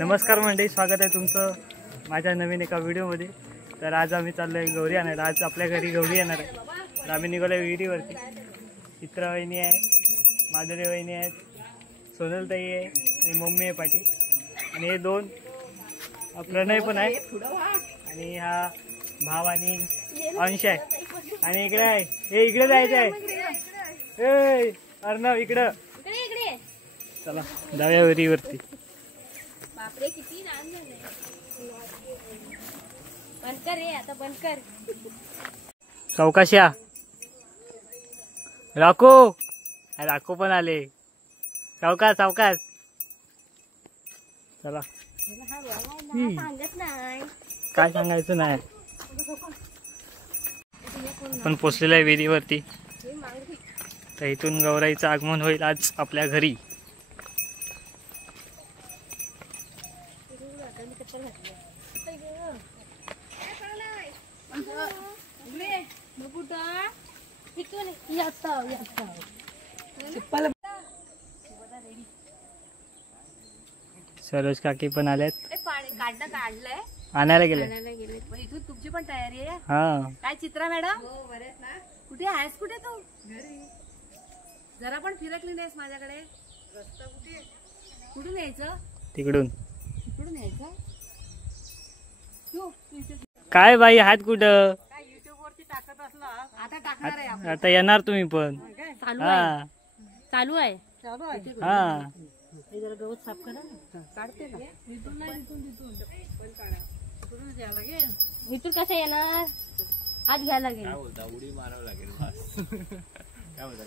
नमस्कार मंडळी, स्वागत आहे तुमचं माझ्या नवीन एका व्हिडिओमध्ये। तर आज आम्ही चाललोय गौरी आणायला। आज आपल्या घरी गौरी येणार आहे, तर आम्ही निघालोय विहिरीवरती। चित्रा वहिनी आहे, माधुरी वहिनी आहेत, सोनल ताई आहे आणि मम्मी आहे पाठी, आणि हे दोन प्रणय पण आहे, आणि हा भाव आणि अंश आहे, आणि इकडे आहे हे इकडे जायचं आहे। ए अर्णव इकडं चला जाऊया विहिरीवरती। बापरे किती लहान झाले। बंद कर रे, आता बंद कर। चौकाशा राखो, राखो पण आले। चौकात चौकात चला। सांगत नाही काय सांगायचं नाही, आपण पोचलेलं आहे विहिरीवरती। तर इथून गौराईचं आगमन होईल आज आपल्या घरी। सरोज काकी पण आल्यात, काढलंय आणायला गेले। इथून तुमची पण तयारी आहे। हा काय चित्रा मॅडम, कुठे आहेस? कुठे तू? जरा पण फिरकली नाहीस माझ्याकडे। रस्ता कुठे, कुठून यायचं? तिकडून कुठून यायचं? काय बाई हात कुठं? युट्यूब वरती टाकत असला आता टाकणार आहे आपण। आता येणार तुम्ही पण? चालू आहे, चालू आहे, हा जरा गवत साफ करा ना, काढते ना। इथून कसं येणार? हात घ्यायला लागेल, उडी मारावं लागेल। काय बोलता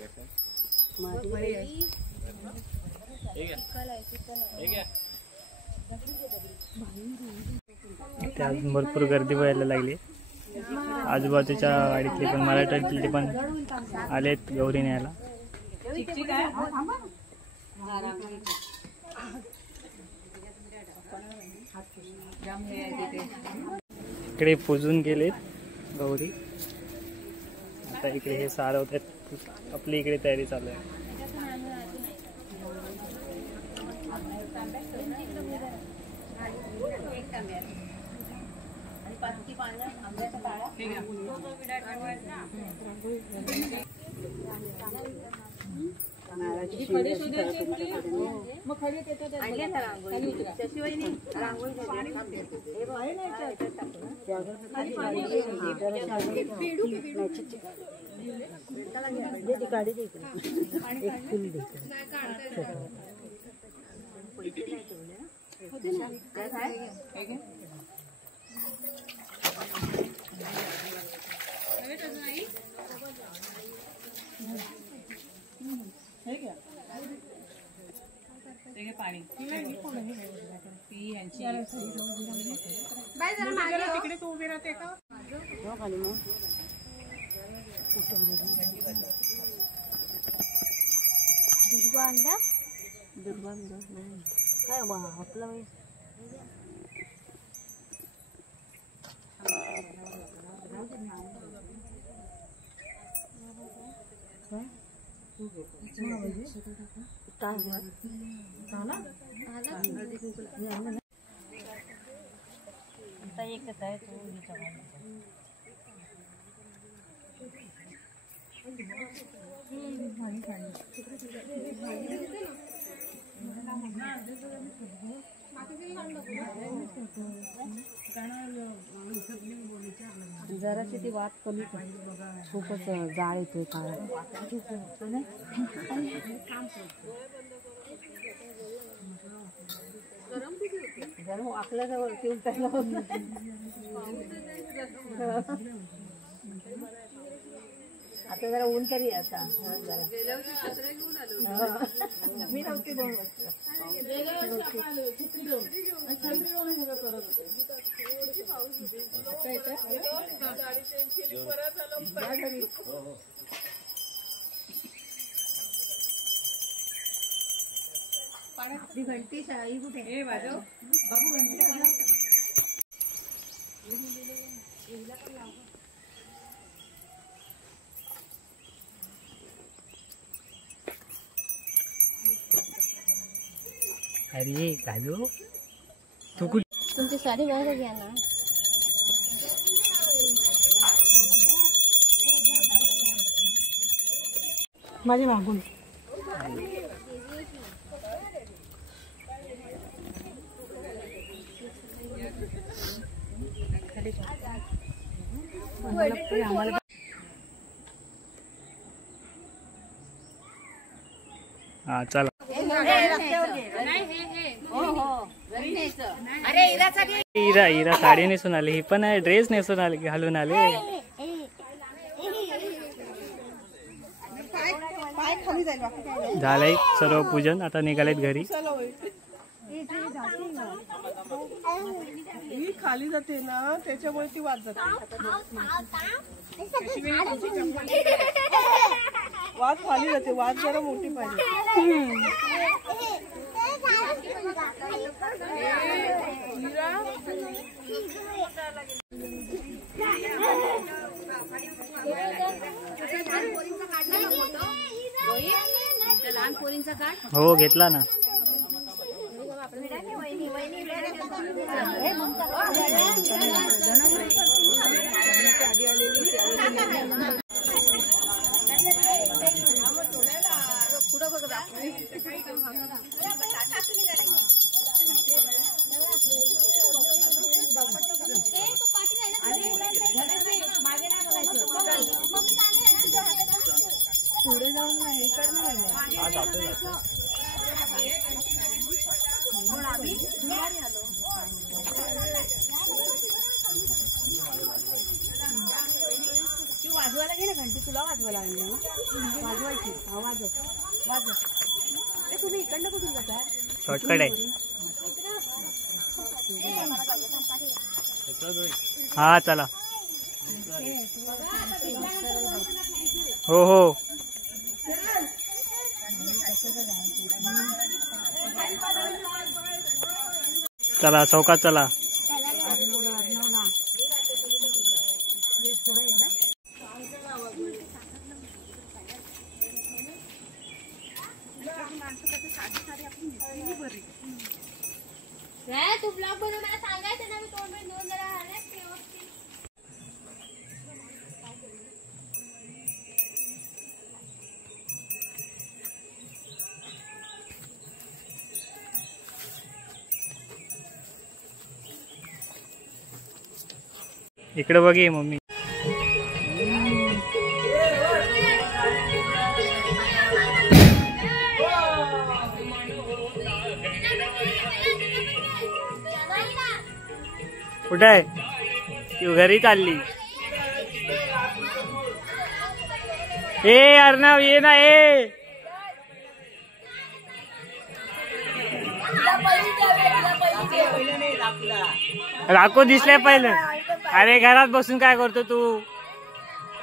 त्यात भरपूर गर्दी व्हायला लागली। आजूबाजूच्या वाडीतले पण मराठवाड्यातले पण आलेत गौरी न्यायला। इकडे पूजून गेलेत गौरी, आता इकडे हे सारवत आहेत। आपली इकडे तयारी चालू आहे। तिकडे तू उभी राहते का? काय आपलं एकच आहे तो। जराशी ती वाट कमी खूपच जाळ येतोय का गरम आपल्या जवळती उलटायला आता जरा ऊन तरी आता मी नव्हती 2 वाजता आपली घंटी शाही कुठे वाजव बाबू घंटी अरे घालू तू कुठ तुमची साडी बघा घ्या ना. माझी मागून हा चला. इरा इरा साडी नेसून आली, ही पण आहे ड्रेस नेसून आली घालून आले. झालंय सर्व पूजन, आता निघालेत घरी. ही खाली जाते ना त्याच्यामुळे ती वाद जाते. वाद खाली जाते, वाद जरा मोठी पाहिजे. लहान पोरींचा कार्ड हो घेतला ना. पुढे जाऊन नाही वाजवायला घे ना घंटी, तुला वाजवायला आणली ना, वाजवायची. हा वाजव वाजव. तुम्ही इकडनं कुठून जाताय? शॉर्टकट आहे. हा चला. हो हो चला चौकात चला. तू ब्लॉग बनव, मला सांगायचं ना, मी तोंड घेऊन जरा आले. इकडे बघे मम्मी. कुठे आहे तू? घरी चालली. ए अर्णव ये ना. ए राको दिसले पहिलं. अरे घरात बसून काय करतो तू?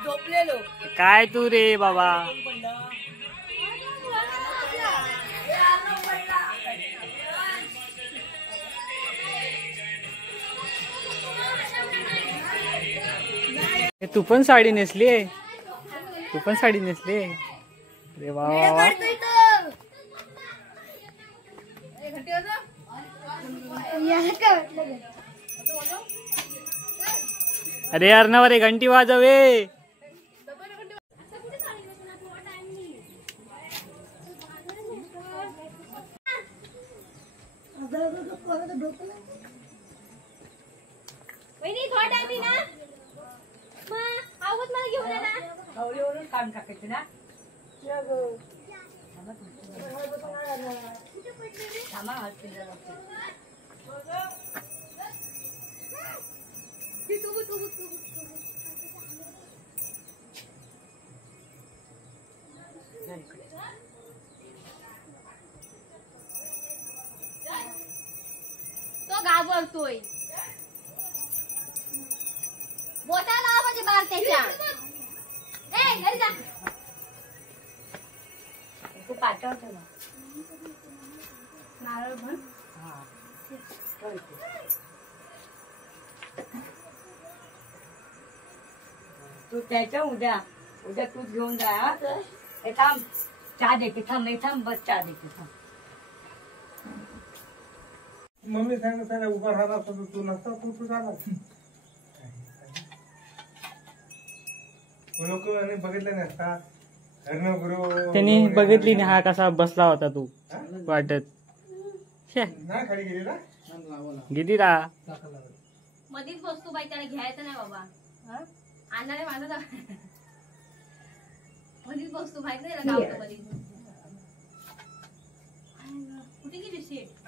झोपलेलो काय तू रे बाबा. तू पण साडी नेसली आहे. तू पण साडी नेसली आहे. अरे वा वा वा. अरे अर्णव रे घंटी वाजवे. वहिनी थोडा टाइम ना, आवत मला घेऊन ये ना. आवडीवरून काम टाकायचे ना. तो घाबरतोय. बोटा लावा म्हणजे बार त्याच्या. ए घरी जा. तू पाठवतो ना. नारळ पण तू त्याच्या उद्या तूच घेऊन जा. थांब चहा देते. थांब नाही थांब बस चहा देते. थांब. मम्मी सांगत आहे उभा राहिला असतो तू नसता तू झाला लोक बघितले नसता त्यांनी बघितली नाही हा कसा बसला होता तू वाटत नाही खाली गेली ना गेली रा मधीच बसतो बाई त्याला घ्यायचं नाही बाबा आणणारे माणूस मधीच बसतो माहित नाही ना गावचं मधीच कुठे गेली शेट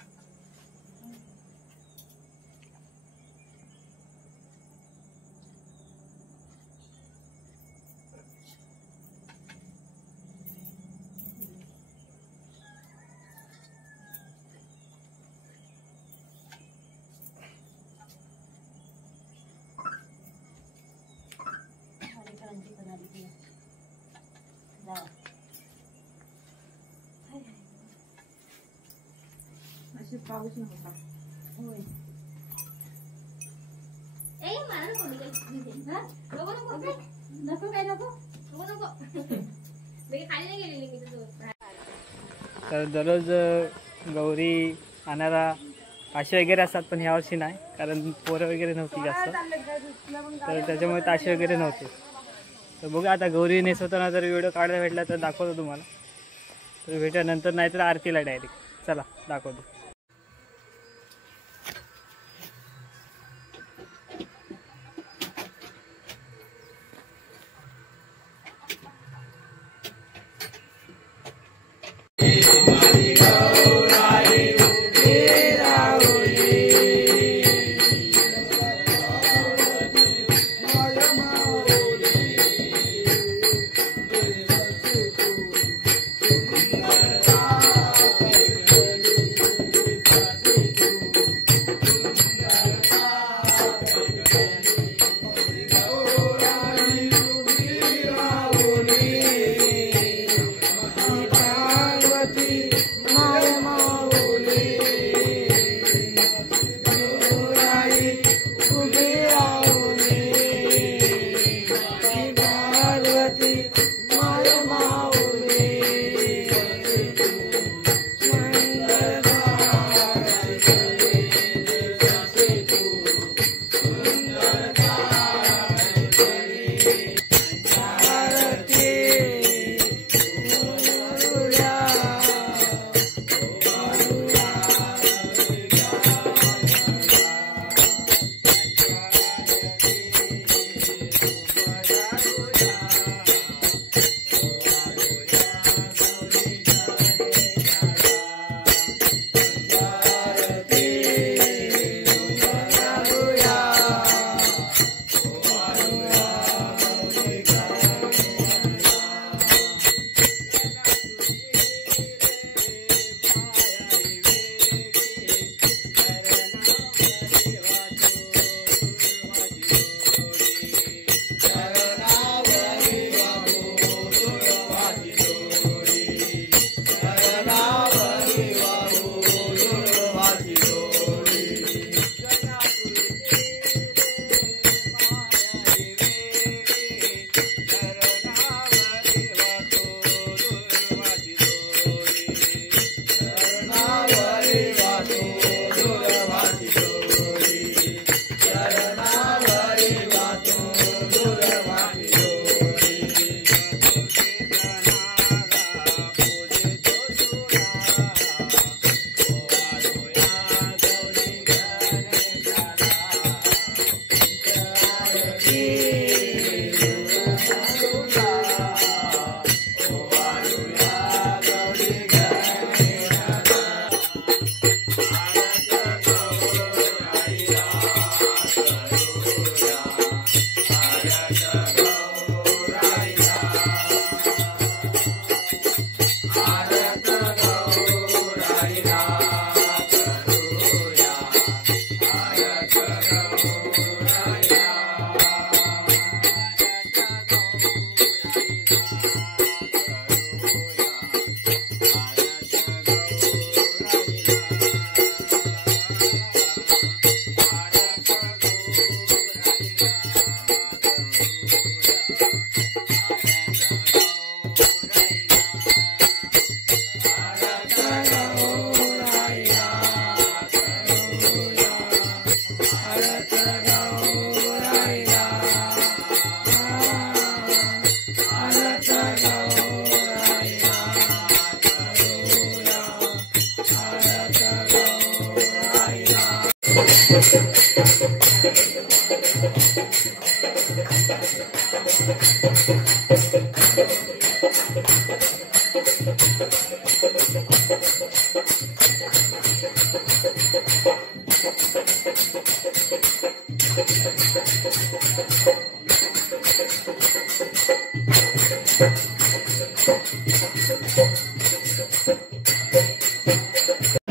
पाऊस नव्हता नको काय नको नको खाली नाही गेलेली मी तर दररोज गौरी आणायला ताशे वगैरे असतात पण ह्यावर्षी नाही कारण पोरं वगैरे नव्हती जास्त तर त्याच्यामुळे ताशे वगैरे नव्हते तर बघा आता गौरी नेसवताना जर व्हिडिओ काढायला भेटला तर दाखवतो तुम्हाला तर भेटा नंतर नाही तर आरतीला डायरेक्ट चला दाखवतो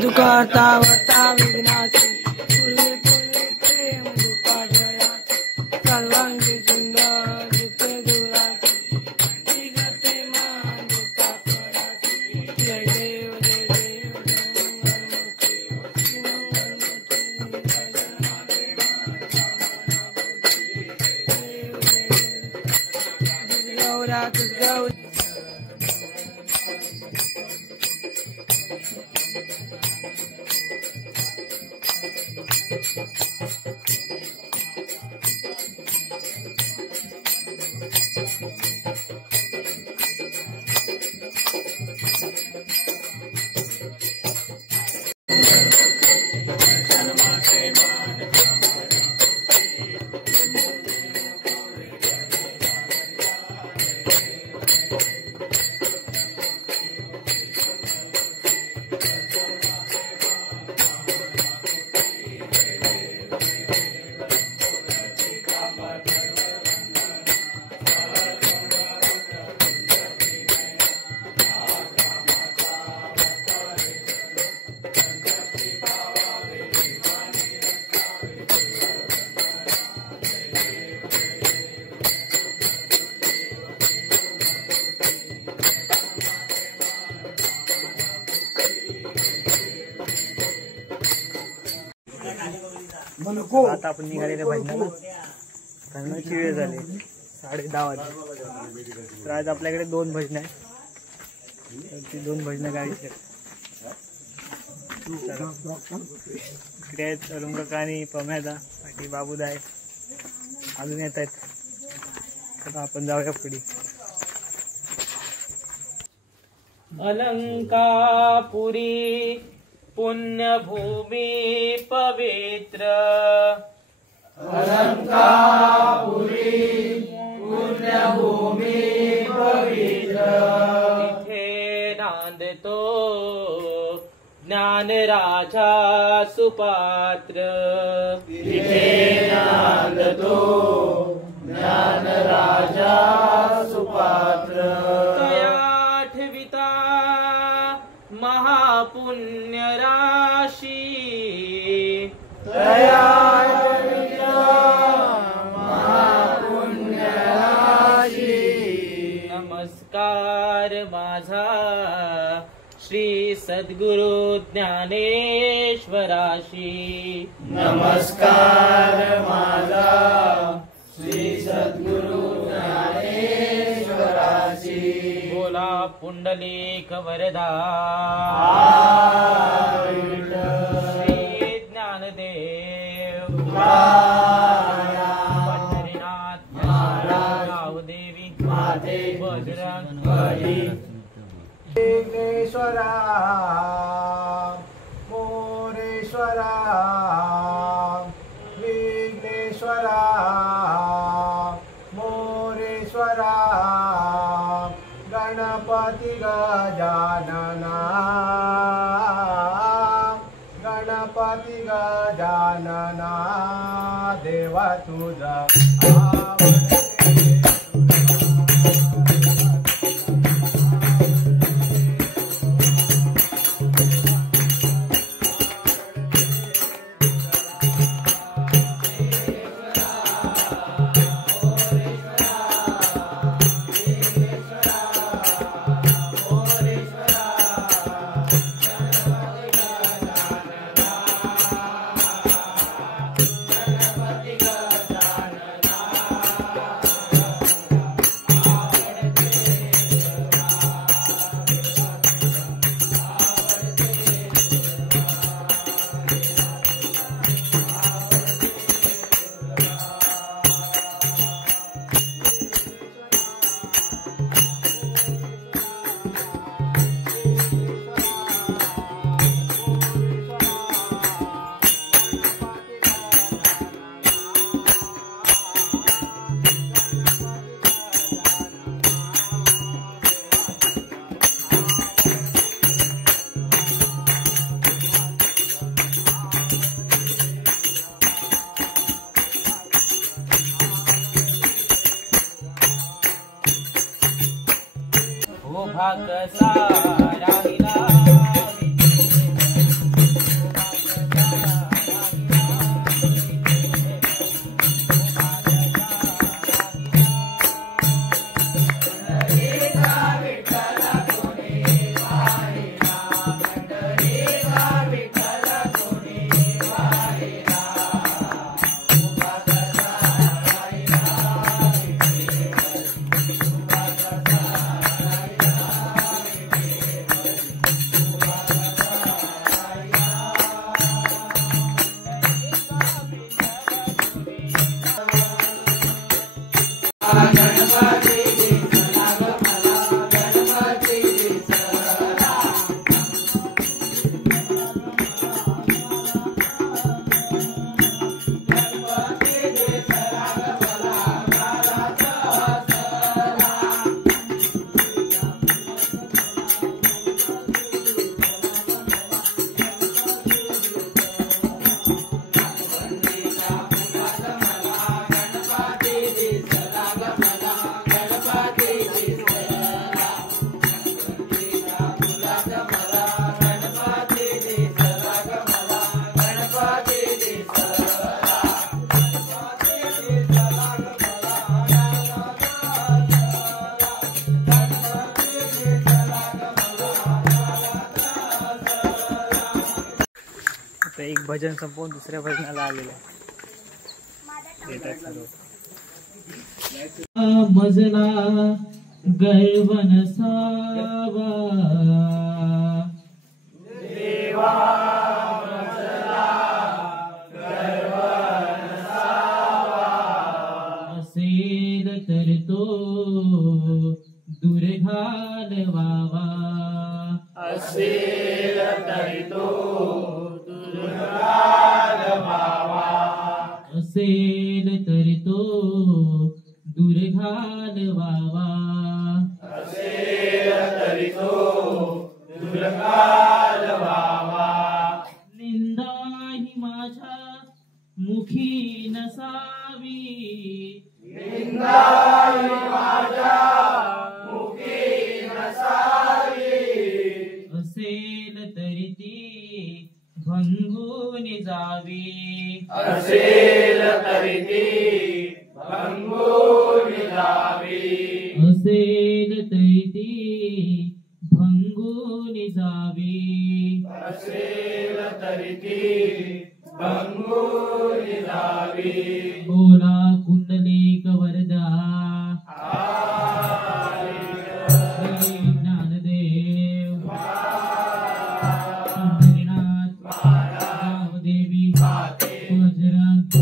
दुखाता वता विघ्नाची पुढे पुढे प्रेम दुपाजयाची सर्वांगी सुंदर जिथे दुराची दिगते मान दुता कराची जय देव जय देव जय मंगलमूर्ती मंगलमूर्ती जय जय महादेव गौरा तुझ गौरी आता आपण निघालेल्या भजनाला भजनाची वेळ झाली 10:30 वाजले. तर आज आपल्याकडे 2 भजनं आहेत. तर ती 2 भजनं गायची आहेत. इकडे आहेत रुंगका आणि पम्यादा आणि बाबूदा आहे, अजून येत आहेत. तर आपण जाऊया पुढे. अलंकापुरी पुण्यभूमी पवित्र, अलंकापुरी पुण्यभूमी पवित्र, तिथे नांदतो ज्ञानराजा सुपात्र, तिथे नांदतो ज्ञानराजा सुपात्र, तयाठविता महापुण्य राशी, तयाठविता महापुण्य राशी, नमस्कार माझा श्री सद्गुरु ज्ञानेश्वराशी, नमस्कार माझा श्री सद्गुरु ज्ञानेश्वराशी, बोला पुंडलिक वरदा श्री ज्ञानदेव पंढरीनाथ रावदेवी बजरंग विघ्नेश्वरा मोरेश्वरा विघ्नेश्वरा मोरेश्वरा गणपती गजानना गणपती गजानना देवा तुझा हा कसा राहिला आता एक भजन संपवून दुसऱ्या भजनाला आलेलं आहे. मजला गर्व नसावा असेल तर तो दूर घालवावा असेल तरी तो असेल तरी तो दूर घालवावा असेल तरी तो दूर घालवावा निंदा ही माझ्या मुखी नसावी निंदा ही माझ्या मुखी नसावी असेल तरी ती भंगून जावी असेल तरी ती भंगून जावी असेल तरी ती भंगून जावी असेल तरी ती भंगून जावी बोला कुंडलिक वरदा श्री ज्ञानदेव पंढरीनाथ गावदेवी बजरंग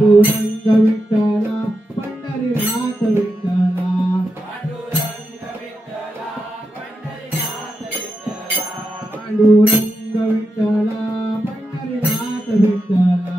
पांडुरंग विठ्ठला पंढरीनाथ विठ्ठला पांडुरंग विठ्ठला पंढरीनाथ विठ्ठला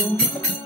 Thank you.